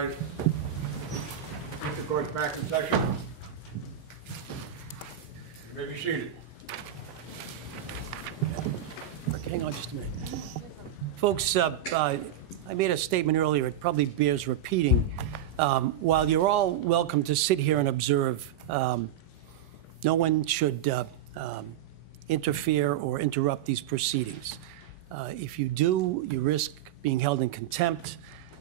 rise. Put the court back in session. You may be seated. Hang on just a minute. Folks, I made a statement earlier. It probably bears repeating. While you're all welcome to sit here and observe, no one should interfere or interrupt these proceedings. If you do, you risk being held in contempt,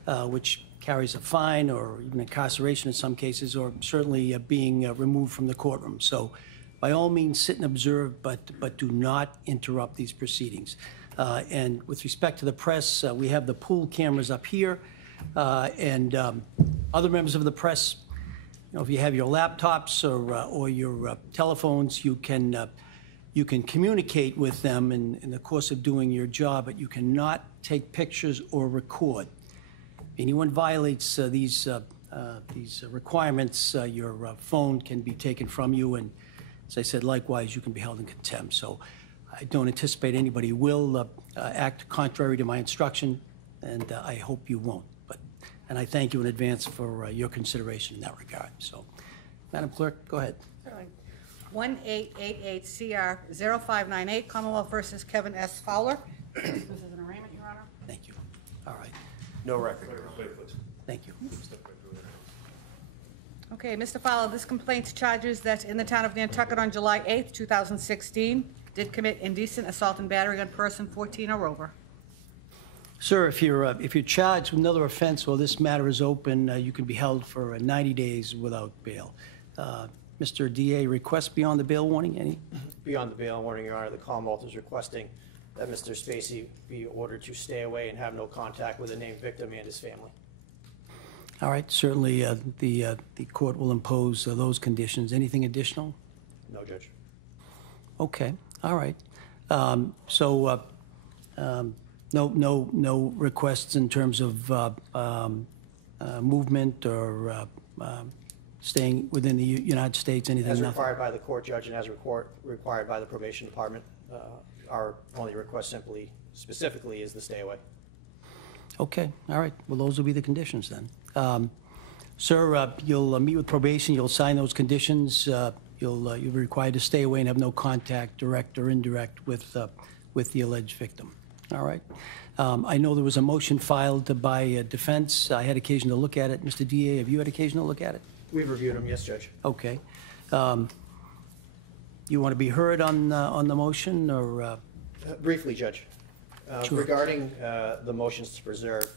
which carries a fine or even incarceration in some cases, or certainly being removed from the courtroom. So by all means, sit and observe, but do not interrupt these proceedings. And with respect to the press, we have the pool cameras up here, and other members of the press, if you have your laptops or your telephones, you can communicate with them in the course of doing your job, but you cannot take pictures or record. If anyone violates these requirements, your phone can be taken from you, and as I said, likewise, you can be held in contempt. So I don't anticipate anybody will act contrary to my instruction, and I hope you won't. And I thank you in advance for your consideration in that regard. So, Madam Clerk, go ahead. 1888 CR 0598, Commonwealth versus Kevin S. Fowler. This is an arraignment, Your Honor. Thank you. All right. No record. Thank you. Okay, Mr. Fowler, this complaint charges that in the town of Nantucket on July 8th, 2016, did commit indecent assault and battery on person 14 or over. Sir, if you're charged with another offense or this matter is open, you can be held for 90 days without bail. Mr. DA, request beyond the bail warning, any? Beyond the bail warning, Your Honor, the Commonwealth is requesting that Mr. Spacey be ordered to stay away and have no contact with the named victim and his family. All right, certainly the court will impose those conditions. Anything additional? No, Judge. Okay, all right. No requests in terms of movement or staying within the United States, anything? As required by the court, Judge, and as required by the probation department, our only request specifically is the stay away. Okay, all right. Well, those will be the conditions then. Sir, you'll meet with probation. You'll sign those conditions. You'll be required to stay away and have no contact, direct or indirect, with the alleged victim. All right. I know there was a motion filed by defense. I had occasion to look at it. Mr. DA, have you had occasion to look at it? We've reviewed them, yes, Judge. Okay. You want to be heard on the motion, or? Briefly, Judge. Sure. Regarding the motions to preserve,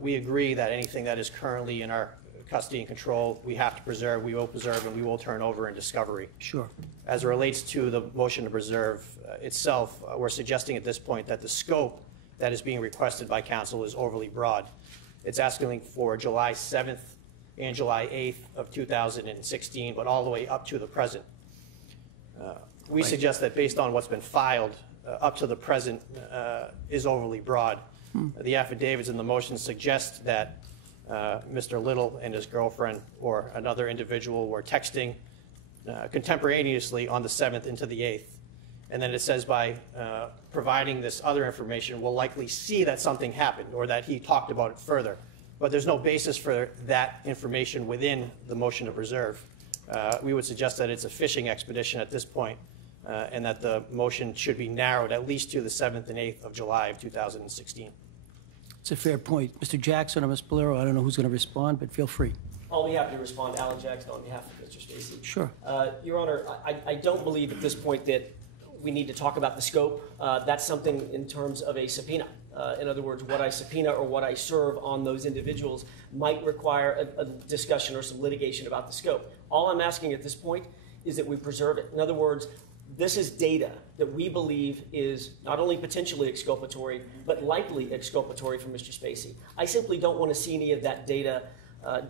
we agree that anything that is currently in our custody and control, we have to preserve, we will preserve, and we will turn over in discovery. Sure. As it relates to the motion to preserve itself, we're suggesting at this point that the scope that is being requested by counsel is overly broad. It's asking for July 7th and July 8th of 2016, but all the way up to the present. We suggest that based on what's been filed up to the present is overly broad. The affidavits in the motion suggest that Mr. Little and his girlfriend or another individual were texting contemporaneously on the 7th into the 8th. And then it says by providing this other information, we'll likely see that something happened or that he talked about it further. But there's no basis for that information within the motion to preserve. We would suggest that it's a fishing expedition at this point, and that the motion should be narrowed at least to the 7th and 8th of July of 2016. It's a fair point. Mr. Jackson or Ms. Bolero, I don't know who's going to respond, but feel free. I'll be happy to respond. Alan Jackson on behalf of Mr. Spacey. Sure. Your Honor, I don't believe at this point that we need to talk about the scope. That's something in terms of a subpoena. In other words, what I subpoena or what I serve on those individuals might require a discussion or some litigation about the scope. All I'm asking at this point is that we preserve it. In other words, this is data that we believe is not only potentially exculpatory, but likely exculpatory for Mr. Spacey. I simply don't want to see any of that data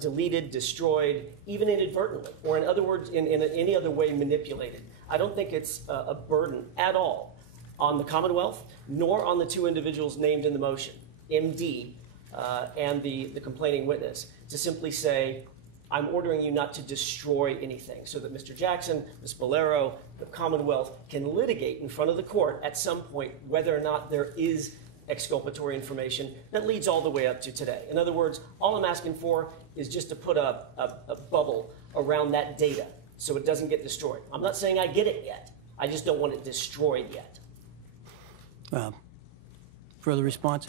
deleted, destroyed, even inadvertently, or in other words, in any other way manipulated. I don't think it's a burden at all on the Commonwealth, nor on the two individuals named in the motion, MD and the complaining witness, to simply say, I'm ordering you not to destroy anything, so that Mr. Jackson, Ms. Bolero, the Commonwealth can litigate in front of the court at some point whether or not there is exculpatory information that leads all the way up to today. In other words, all I'm asking for is just to put a bubble around that data so it doesn't get destroyed. I'm not saying I get it yet. I just don't want it destroyed yet. Further response?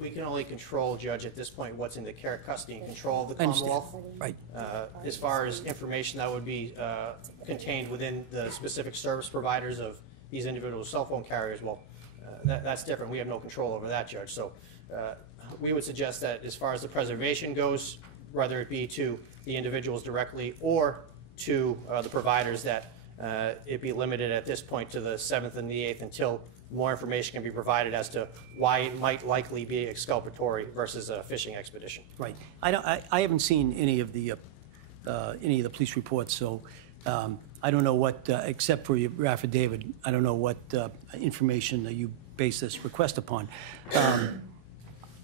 We can only control, Judge, at this point, what's in the care, custody, and control of the I understand. Commonwealth. Right. As far as information that would be contained within the specific service providers of these individual cell phone carriers, well, that's different. We have no control over that, Judge. So we would suggest that as far as the preservation goes, whether it be to the individuals directly or to the providers, that it be limited at this point to the 7th and the 8th until more information can be provided as to why it might likely be exculpatory versus a fishing expedition. Right. I haven't seen any of the police reports, so I don't know what, except for your affidavit, I don't know what information you base this request upon.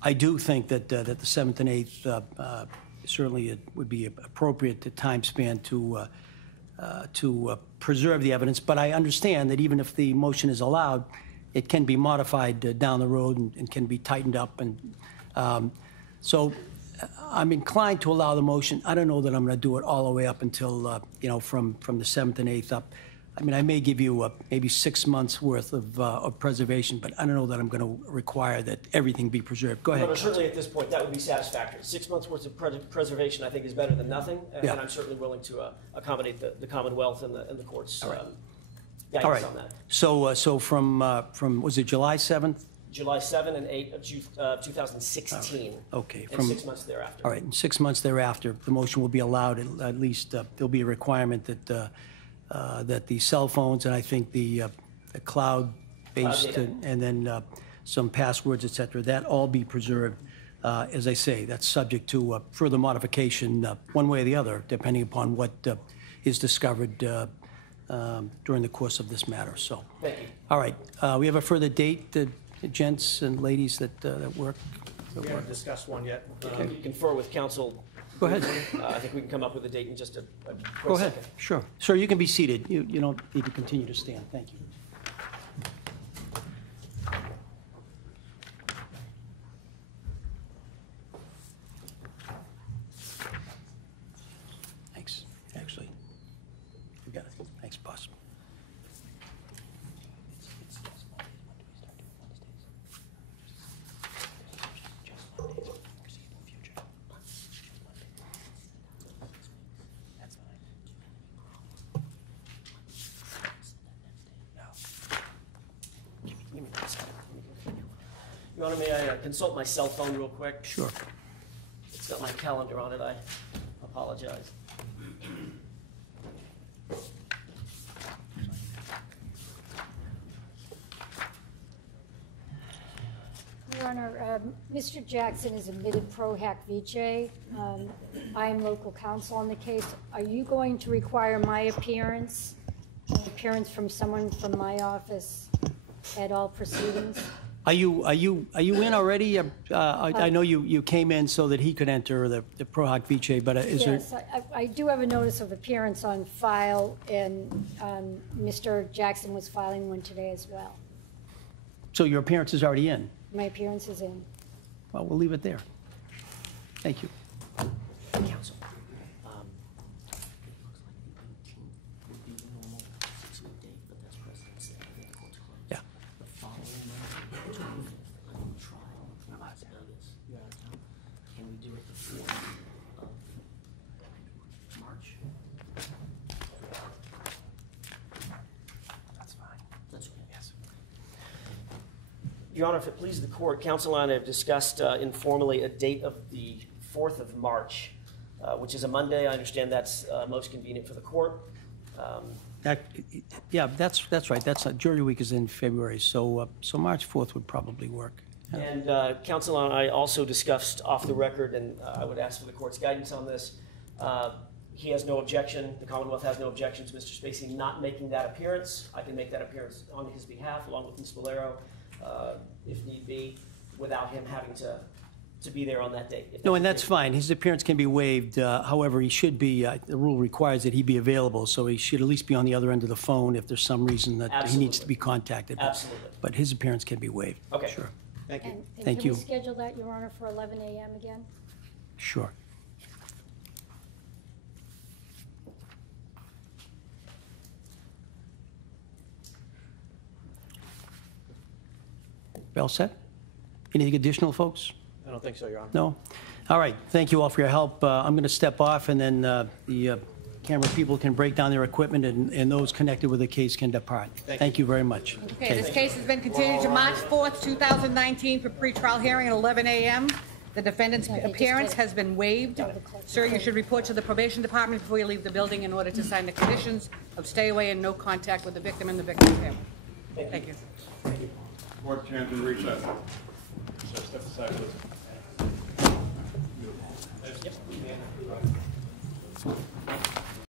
I do think that the 7th and 8th certainly it would be appropriate the time span to preserve the evidence, but I understand that even if the motion is allowed, it can be modified down the road and can be tightened up. And so I'm inclined to allow the motion. I don't know that I'm going to do it all the way up until, from the 7th and 8th up. I mean, I may give you maybe 6 months worth of preservation, but I don't know that I'm going to require that everything be preserved. Go ahead. But certainly at this point, that would be satisfactory. 6 months worth of preservation, I think, is better than nothing, and Yeah. I'm certainly willing to accommodate the Commonwealth and the court's All right. guidance All right. on that. So from was it July 7th? July 7 and 8 of 2016. Okay. And 6 months thereafter. All right. And 6 months thereafter, the motion will be allowed. At least there'll be a requirement that that the cell phones and I think the cloud-based Cloud data. and then some passwords, et cetera, that all be preserved. As I say, that's subject to further modification one way or the other, depending upon what is discovered during the course of this matter. So, Thank you. all right. We have a further date, gents and ladies that work. We haven't discussed one yet. Confer with counsel. Go ahead. I think we can come up with a date in just a quick Go ahead. second. Sure. Sir, you can be seated. You don't need to continue to stand. Thank you. Thanks. Actually, you got it. Thanks, boss. Your Honor, may I consult my cell phone real quick? Sure. It's got my calendar on it. I apologize. Your Honor, Mr. Jackson is admitted pro hac vice. I am local counsel on the case. Are you going to require my appearance from someone from my office at all proceedings? Are you in already? I know you came in so that he could enter the pro hoc vice, but is there? Yes, I do have a notice of appearance on file, and Mr. Jackson was filing one today as well. So your appearance is already in? My appearance is in. Well, we'll leave it there. Thank you. Counsel. It looks like the 18th would be the normal 6-week date, but that's President's Day. I think the court's closed. Yeah. The following Monday, the 25th, I'm on trial for months notice. You're out of town. Can we do it the 4th of March? That's fine. That's okay. Yes. Your Honor, if it pleases the court, counsel and I have discussed informally a date of the 4th of March, which is a Monday. I understand that's most convenient for the court. Yeah, that's right. Jury week is in February, so March 4th would probably work. And counsel and I also discussed off the record, and I would ask for the court's guidance on this. He has no objection, the Commonwealth has no objection to Mr. Spacey not making that appearance. I can make that appearance on his behalf, along with Ms. Valero, if need be, without him having to to be there on that date. if No, and okay that's with you. fine. His appearance can be waived. However, he should be, the rule requires that he be available, so he should at least be on the other end of the phone if there's some reason that he needs to Absolutely. be contacted. Absolutely. But his appearance can be waived. Okay. Sure, Thank you. And Thank can you. we schedule that, Your Honor, for 11 a.m. again? sure. All set? Anything additional, folks? I don't think so, Your Honor. No? All right, thank you all for your help. I'm going to step off, and then the camera people can break down their equipment, and those connected with the case can depart. Thank you. You very much. Okay, this case has been continued to March 4th, 2019 for pretrial hearing at 11 a.m. The defendant's appearance has been waived. Sir, you should report to the probation department before you leave the building in order to sign the conditions of stay away and no contact with the victim and the victim's family. Thank you. Court stands in recess. So step aside, please.